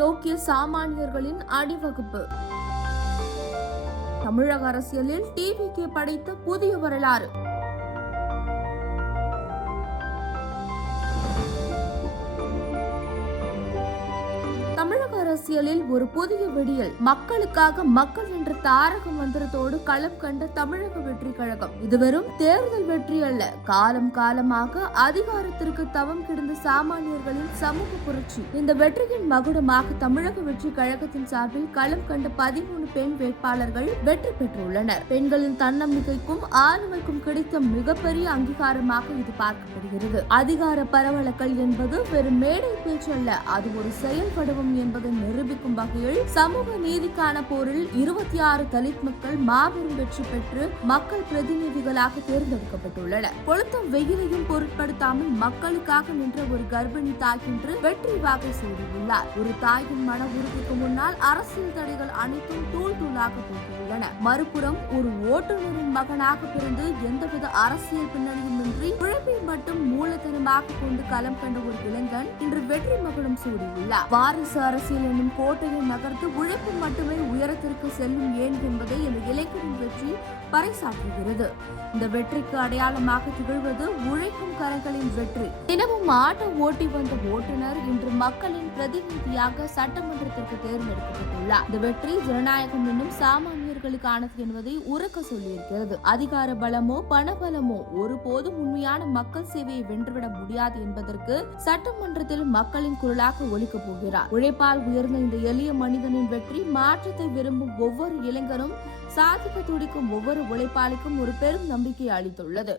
நோக்கிய சாமானியர்களின் அணிவகுப்பு. தமிழக அரசியலில் டிவிகே படைத்த புதிய வரலாறு. தமிழக அரசியலில் ஒரு புதிய விடியல். மக்களுக்காக மக்கள் என்ற தாரக மந்திரத்தோடு களம் கண்ட தமிழக வெற்றி கழகம். இது வெறும் தேர்தல் வெற்றி அல்ல, காலம் காலமாக அதிகாரத்திற்கு தவம் கிடந்த சாமானியர்களின் சமூக புரட்சி. இந்த வெற்றியின் மகுடமாக தமிழக வெற்றி கழகத்தின் சார்பில் களம் கண்ட 13 பெண் வேட்பாளர்கள் வெற்றி பெற்றுள்ளனர். பெண்களின் தன்னம்பிக்கைக்கும் ஆளுமைக்கும் கிடைத்த மிகப்பெரிய அங்கீகாரமாக இது பார்க்கப்படுகிறது. அதிகார பரவலக்கல் என்பது வெறும் மேடை பேச்சு அல்ல, அது ஒரு செயல் வடிவம் என்பதை நிரூபிக்கும் வகையில் சமூக நீதிக்கான போரில் 26 தலித் மக்கள் மாபெரும் வெற்றி பெற்று மக்கள் பிரதிநிதிகளாக தேர்ந்தெடுக்கப்பட்டுள்ளனர். கொளுத்தும் வெயிலையும் பொருட்படுத்தாமல் மக்களுக்காக நின்ற ஒரு கர்ப்பிணி தாய் என்று வெற்றி வாகை சூடியுள்ளார். ஒரு தாயின் மன உறுதிக்கு முன்னால் அரசியல் தடைகள் அனைத்தும் தூள் தூளாக போட்டுள்ளன. மறுபுறம் ஒரு ஓட்டுநரின் மகனாக பிறந்து எந்தவித அரசியல் பின்னணியுமின்றி உழைப்பை மட்டும் மூலதனமாக கொண்டு களம் கண்ட ஒரு இளைஞன் இன்று வெற்றி மகுடம் சூடியுள்ளார். வாரிசு அரசியல் என்னும் கோட்டையை நகர்த்து உழைப்பு மட்டுமே உயரத்திற்கு செல்லும் ஏன் என்பதை இந்த இளைஞரின் வெற்றி பறைசாற்றுகிறது. இந்த வெற்றிக்கு அடையாளமாக திகழ்வது உழைக்கும் கரங்களின் வெற்றி. தினமும் ஆட்டோ ஓட்டி வந்த ஓட்டுநர் இன்று மக்களின் பிரதிநிதியாக சட்டமன்றத்திற்கு தேர்ந்தெடுக்கப்பட்டுள்ளார். இந்த வெற்றி ஜனநாயகம் என்னும் சாமானியர்களுக்கானது என்பதை உறக்க சொல்லியிருக்கிறது. அதிகார பலமோ பணபலமோ ஒருபோதும் உண்மையான மக்கள் சேவையை வென்றுவிட முடியாது என்பதற்கு சட்டமன்றத்தில் மக்களின் குரலாக ஒலிக்கப் போகிறார். உழைப்பால் உயர்ந்த இந்த எளிய மனிதனின் வெற்றி மாற்றத்தை விரும்பும் ஒவ்வொரு இளைஞரும் சாதிக்க துடிக்கும் ஒவ்வொரு உழைப்பாளிக்கும் ஒரு பெரும் நம்பிக்கை அளித்துள்ளது.